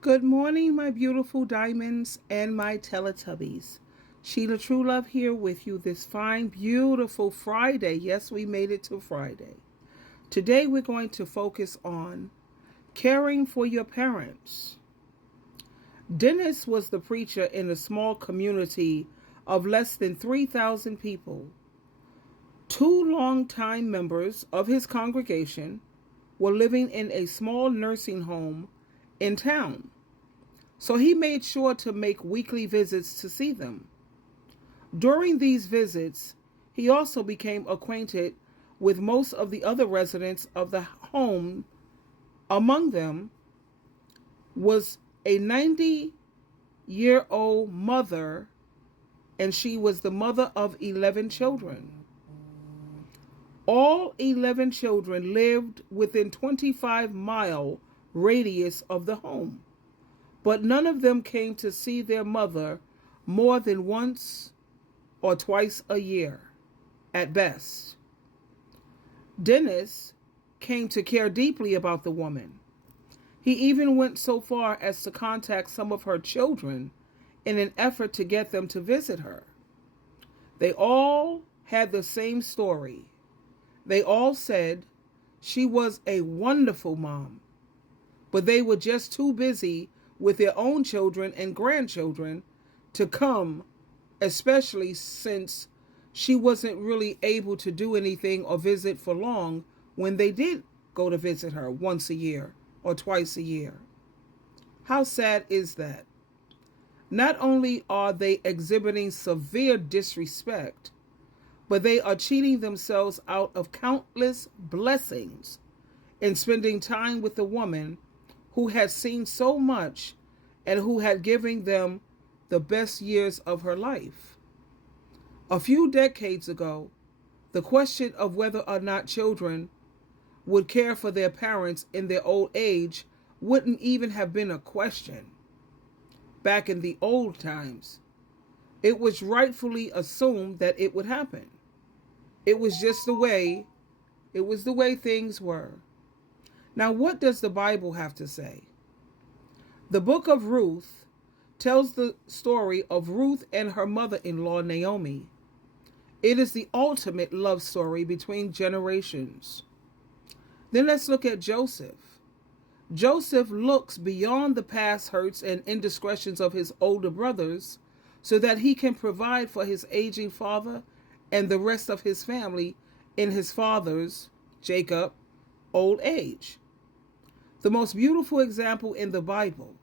Good morning, my beautiful diamonds and my Teletubbies. SheilaTruelove here with you this fine, beautiful Friday. Yes, we made it to Friday. Today we're going to focus on caring for your parents. Dennis was the preacher in a small community of less than 3,000 people. Two longtime members of his congregation were living in a small nursing home in town. So he made sure to make weekly visits to see them. During these visits, he also became acquainted with most of the other residents of the home. Among them was a 90-year-old mother, and she was the mother of 11 children. All 11 children lived within 25-mile radius of the home, but none of them came to see their mother more than once or twice a year, at best. Dennis came to care deeply about the woman. He even went so far as to contact some of her children in an effort to get them to visit her. They all had the same story. They all said she was a wonderful mom, but they were just too busy with their own children and grandchildren to come, especially since she wasn't really able to do anything or visit for long when they did go to visit her once a year or twice a year. How sad is that? Not only are they exhibiting severe disrespect, but they are cheating themselves out of countless blessings in spending time with a woman who had seen so much and who had given them the best years of her life. A few decades ago, the question of whether or not children would care for their parents in their old age wouldn't even have been a question. Back in the old times, it was rightfully assumed that it would happen. It was just the way things were. Now, what does the Bible have to say? The book of Ruth tells the story of Ruth and her mother-in-law, Naomi. It is the ultimate love story between generations. Then let's look at Joseph. Joseph looks beyond the past hurts and indiscretions of his older brothers so that he can provide for his aging father and the rest of his family in his father's, Jacob, old age. The most beautiful example in the Bible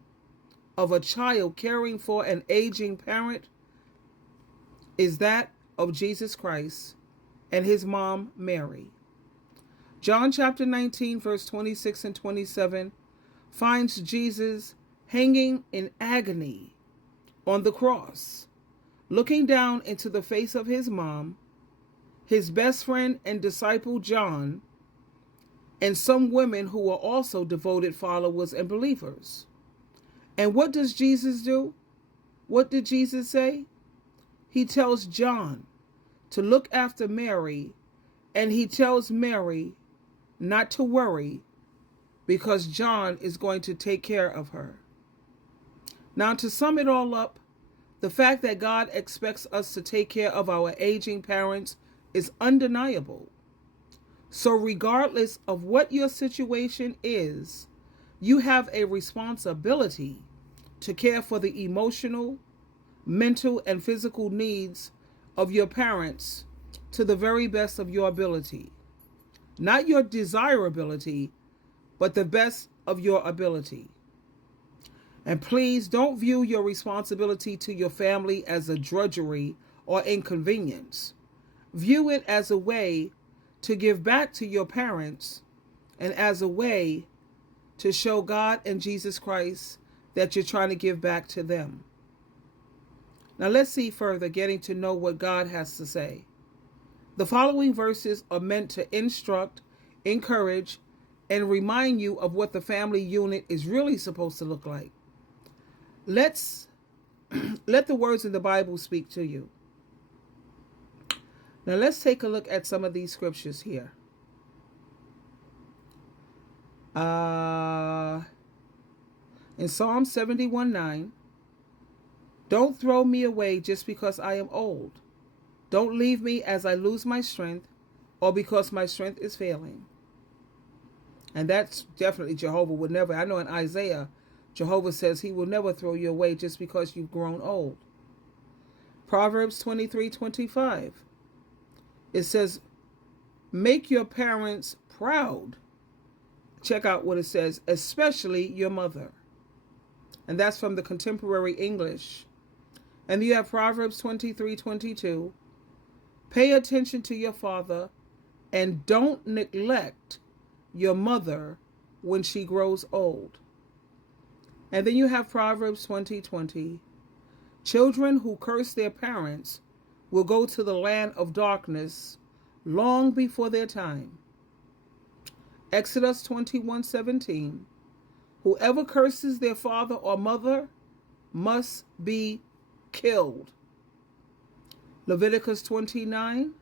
of a child caring for an aging parent is that of Jesus Christ and his mom, Mary. John chapter 19, verse 26 and 27 finds Jesus hanging in agony on the cross, looking down into the face of his mom, his best friend and disciple John, and some women who were also devoted followers and believers. And what does Jesus do? What did Jesus say? He tells John to look after Mary, and he tells Mary not to worry because John is going to take care of her. Now, to sum it all up, the fact that God expects us to take care of our aging parents is undeniable. So regardless of what your situation is, you have a responsibility to care for the emotional, mental, and physical needs of your parents to the very best of your ability. Not your desirability, but the best of your ability. And please don't view your responsibility to your family as a drudgery or inconvenience. View it as a way to give back to your parents and as a way to show God and Jesus Christ that you're trying to give back to them. Now let's see further, getting to know what God has to say. The following verses are meant to instruct, encourage, and remind you of what the family unit is really supposed to look like. Let the words in the Bible speak to you. Now let's take a look at some of these scriptures here. In Psalm 71:9, don't throw me away just because I am old. Don't leave me as I lose my strength or because my strength is failing. And that's definitely Jehovah would never. I know in Isaiah, Jehovah says he will never throw you away just because you've grown old. Proverbs 23:25. It says, make your parents proud. Check out what it says, especially your mother. And that's from the Contemporary English. And you have Proverbs 23:22. Pay attention to your father and don't neglect your mother when she grows old. And then you have Proverbs 20:20. Children who curse their parents will go to the land of darkness long before their time. Exodus 21:17. Whoever curses their father or mother must be killed. Leviticus 29.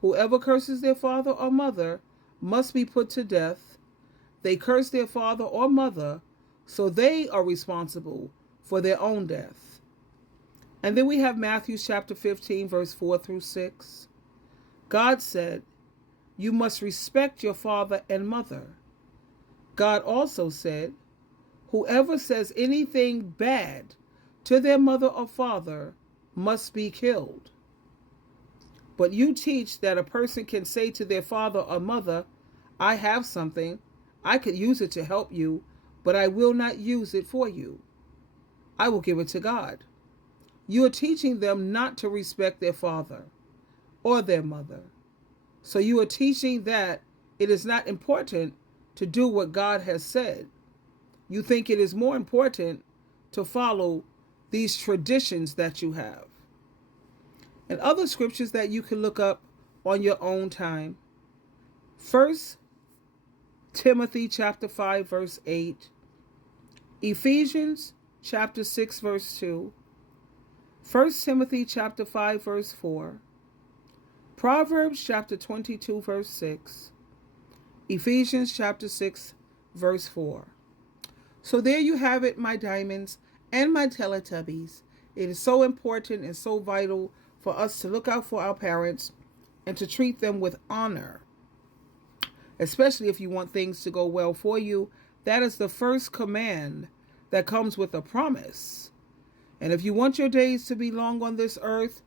Whoever curses their father or mother must be put to death. They curse their father or mother, so they are responsible for their own death. And then we have Matthew chapter 15, verse 4 through 6. God said, you must respect your father and mother. God also said, whoever says anything bad to their mother or father must be killed. But you teach that a person can say to their father or mother, I have something, I could use it to help you, but I will not use it for you. I will give it to God. You are teaching them not to respect their father or their mother. So you are teaching that it is not important to do what God has said. You think it is more important to follow these traditions that you have. And other scriptures that you can look up on your own time. 1 Timothy chapter 5, verse 8. Ephesians chapter 6, verse 2. 1 Timothy chapter 5, verse 4. Proverbs chapter 22, verse 6. Ephesians chapter 6, verse 4. So there you have it, my diamonds and my Teletubbies. It is so important and so vital for us to look out for our parents and to treat them with honor, especially if you want things to go well for you. That is the first command that comes with a promise. And if you want your days to be long on this earth,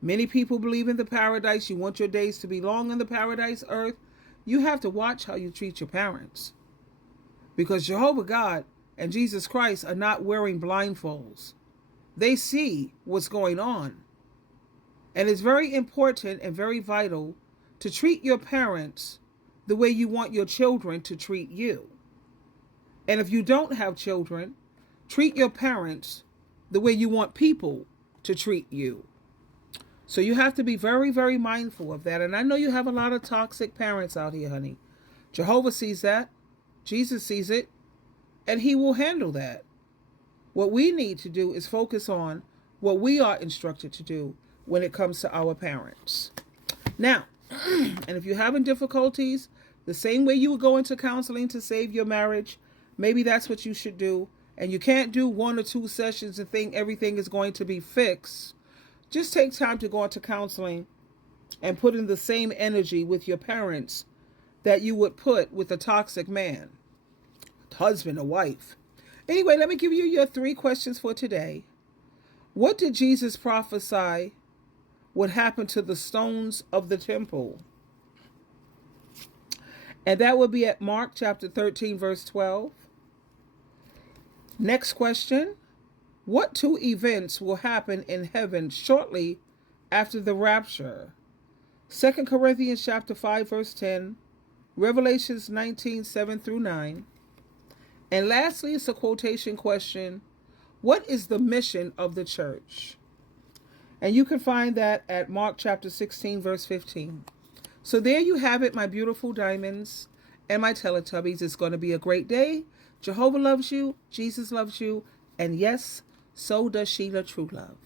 many people believe in the paradise. You want your days to be long on the paradise earth, you have to watch how you treat your parents. Because Jehovah God and Jesus Christ are not wearing blindfolds. They see what's going on. And it's very important and very vital to treat your parents the way you want your children to treat you. And if you don't have children, treat your parents the way you want people to treat you. So you have to be very, very mindful of that. And I know you have a lot of toxic parents out here, honey. Jehovah sees that. Jesus sees it. And he will handle that. What we need to do is focus on what we are instructed to do when it comes to our parents. Now, and if you're having difficulties, the same way you would go into counseling to save your marriage, maybe that's what you should do. And you can't do 1 or 2 sessions and think everything is going to be fixed. Just take time to go into counseling and put in the same energy with your parents that you would put with a toxic man, husband or wife. Anyway, let me give you your 3 questions for today. What did Jesus prophesy would happen to the stones of the temple? And that would be at Mark chapter 13, verse 12. Next question. What 2 events will happen in heaven shortly after the rapture? 2 Corinthians chapter 5, verse 10. Revelations 19, 7 through 9. And lastly, it's a quotation question. What is the mission of the church? And you can find that at Mark chapter 16, verse 15. So there you have it, my beautiful diamonds and my Teletubbies. It's going to be a great day. Jehovah loves you. Jesus loves you. And yes, so does Sheila True Love.